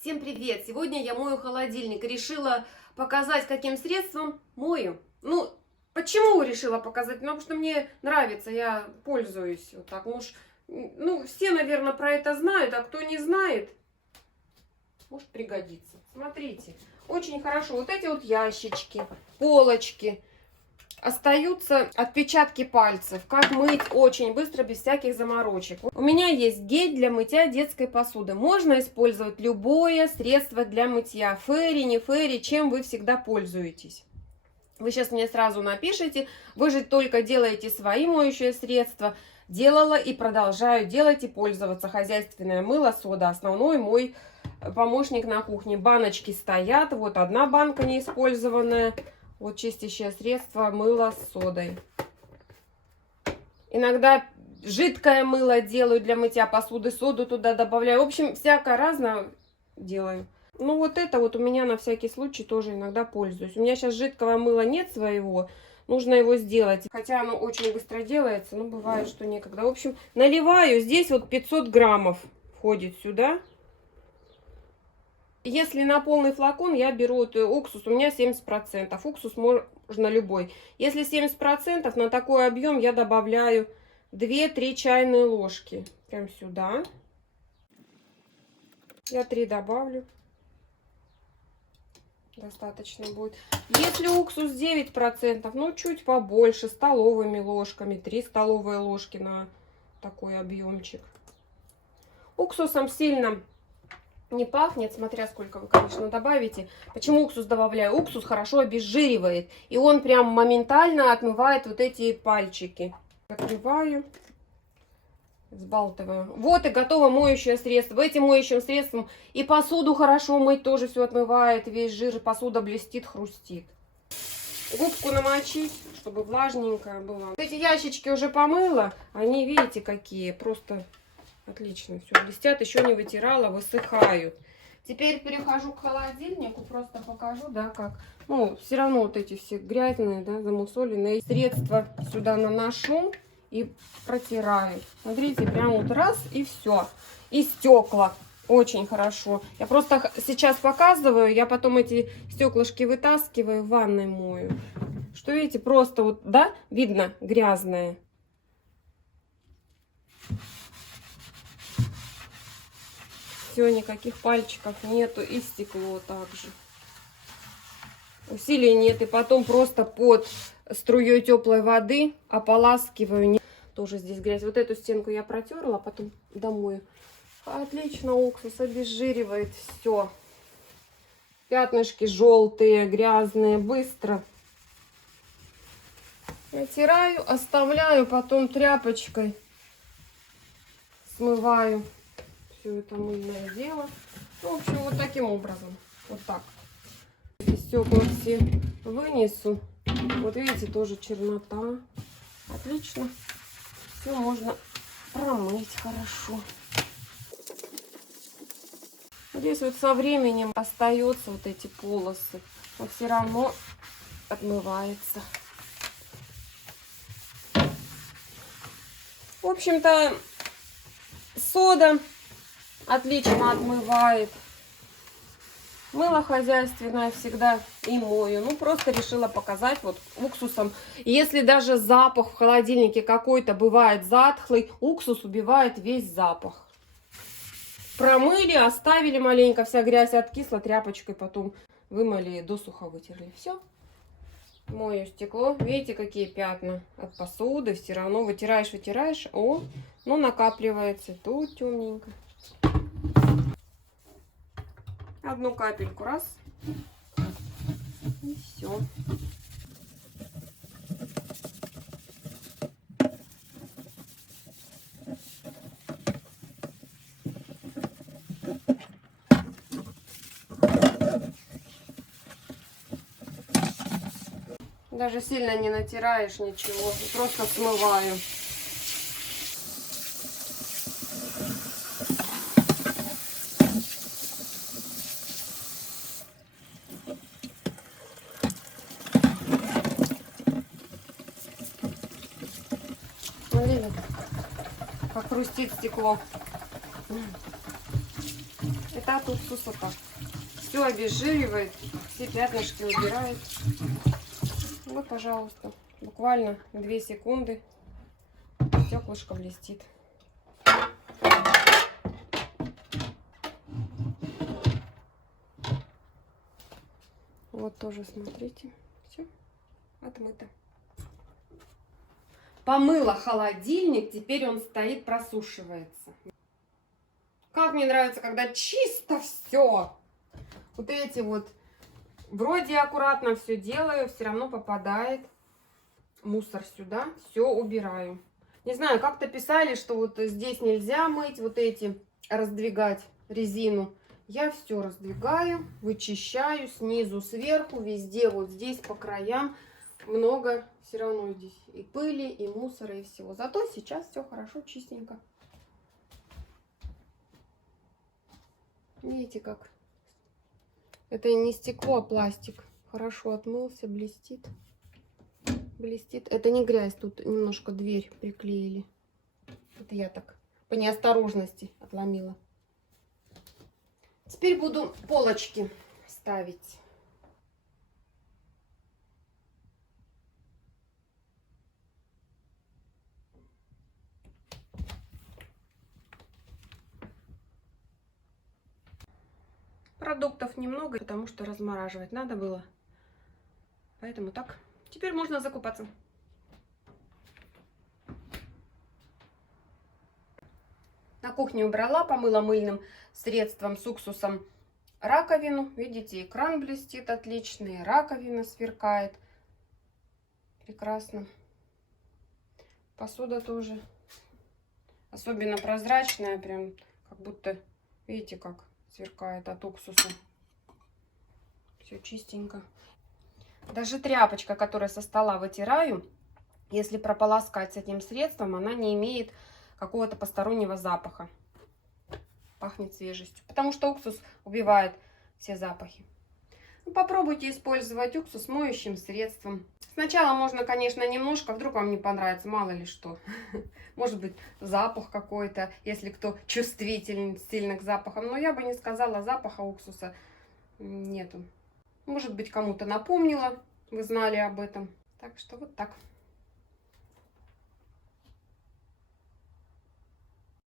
Всем привет! Сегодня я мою холодильник. Решила показать, каким средством мою. Ну, почему решила показать? Потому что мне нравится, я пользуюсь вот так. Может, все, наверное, про это знают, а кто не знает, может пригодится. Смотрите, очень хорошо. Вот эти вот ящички, полочки. Остаются отпечатки пальцев. Как мыть очень быстро, без всяких заморочек. У меня есть гель для мытья детской посуды. Можно использовать любое средство для мытья. Фейри, не фейри, чем вы всегда пользуетесь. Вы сейчас мне сразу напишите. Вы же только делаете свои моющие средства. Делала и продолжаю делать и пользоваться. Хозяйственное мыло, сода. Основной мой помощник на кухне. Баночки стоят. Вот одна банка неиспользованная. Вот чистящее средство, мыло с содой. Иногда жидкое мыло делаю для мытья посуды, соду туда добавляю. В общем, всякое разное делаю. Ну вот это вот у меня на всякий случай тоже иногда пользуюсь. У меня сейчас жидкого мыла нет своего, нужно его сделать. Хотя оно очень быстро делается, но бывает, что некогда. В общем, наливаю. Здесь вот 500 граммов входит сюда. Если на полный флакон, я беру вот уксус, у меня 70%. Уксус можно любой. Если 70%, на такой объем я добавляю 2-3 чайные ложки. Прям сюда. Я 3 добавлю. Достаточно будет. Если уксус 9%, ну чуть побольше, столовыми ложками. 3 столовые ложки на такой объемчик. Уксусом сильно не пахнет, смотря сколько вы, конечно, добавите. Почему уксус добавляю? Уксус хорошо обезжиривает. И он прям моментально отмывает вот эти пальчики. Открываю. Взбалтываю. Вот и готово моющее средство. Этим моющим средством и посуду хорошо мыть. Тоже все отмывает. Весь жир. Посуда блестит, хрустит. Губку намочить, чтобы влажненькая была. Эти ящички уже помыла. Они, видите, какие. Просто... Отлично, все блестят, еще не вытирала, высыхают. Теперь перехожу к холодильнику, просто покажу, да, как. Ну, все равно вот эти все грязные, да, замусоленные средства сюда наношу и протираю. Смотрите, прям вот раз и все. И стекла. Очень хорошо. Я просто сейчас показываю, я потом эти стеклышки вытаскиваю, в ванной мою. Что видите, просто вот, да, видно грязное. Все, никаких пальчиков нету, и стекло также. Усилий нет, и потом просто под струей теплой воды ополаскиваю. Тоже здесь грязь. Вот эту стенку я протерла, потом домой. Отлично, уксус обезжиривает все. Пятнышки желтые, грязные, быстро. Натираю, оставляю, потом тряпочкой смываю. Все это мыльное дело. Ну, в общем, вот таким образом. Вот так. Стекла все вынесу. Вот видите, тоже чернота. Отлично. Все можно промыть хорошо. Здесь вот со временем остаются вот эти полосы. Но все равно отмывается. В общем-то, сода отлично отмывает. Мыло хозяйственное всегда и мою. Ну, просто решила показать вот уксусом. Если даже запах в холодильнике какой-то бывает затхлый, уксус убивает весь запах. Промыли, оставили маленько, вся грязь откисла, тряпочкой потом вымыли, досуха вытерли. Все. Мою стекло. Видите, какие пятна от посуды. Все равно вытираешь, вытираешь. О, ну накапливается. Тут темненько. Одну капельку, раз, и все. Даже сильно не натираешь ничего, просто смываю. Смотрите, как хрустит стекло. Это красота от уксуса так. Все обезжиривает, все пятнышки убирает. Вот, пожалуйста, буквально 2 секунды стеклышко блестит. Вот тоже, смотрите, все отмыто. Помыла холодильник, теперь он стоит, просушивается. Как мне нравится, когда чисто все. Вот эти вот, вроде аккуратно все делаю, все равно попадает мусор сюда, все убираю. Не знаю, как-то писали, что вот здесь нельзя мыть, вот эти, раздвигать резину. Я все раздвигаю, вычищаю снизу, сверху, везде, вот здесь по краям. Много все равно здесь и пыли, и мусора, и всего. Зато сейчас все хорошо, чистенько. Видите как? Это не стекло, а пластик. Хорошо отмылся, блестит. Блестит. Это не грязь, тут немножко дверь приклеили. Это я так по неосторожности отломила. Теперь буду полочки ставить. Продуктов немного, потому что размораживать надо было. Поэтому так. Теперь можно закупаться. На кухне убрала, помыла мыльным средством с уксусом раковину. Видите, экран блестит отличный, раковина сверкает. Прекрасно. Посуда тоже. Особенно прозрачная, прям как будто, видите, как сверкает от уксуса. Все чистенько. Даже тряпочка, которая со стола вытираю, если прополоскать с этим средством, она не имеет какого-то постороннего запаха. Пахнет свежестью. Потому что уксус убивает все запахи. Ну, попробуйте использовать уксус моющим средством. Сначала можно, конечно, немножко, вдруг вам не понравится, мало ли что. Может быть, запах какой-то, если кто чувствителен сильно к запахам. Но я бы не сказала, запаха уксуса нету. Может быть, кому-то напомнила, вы знали об этом. Так что вот так.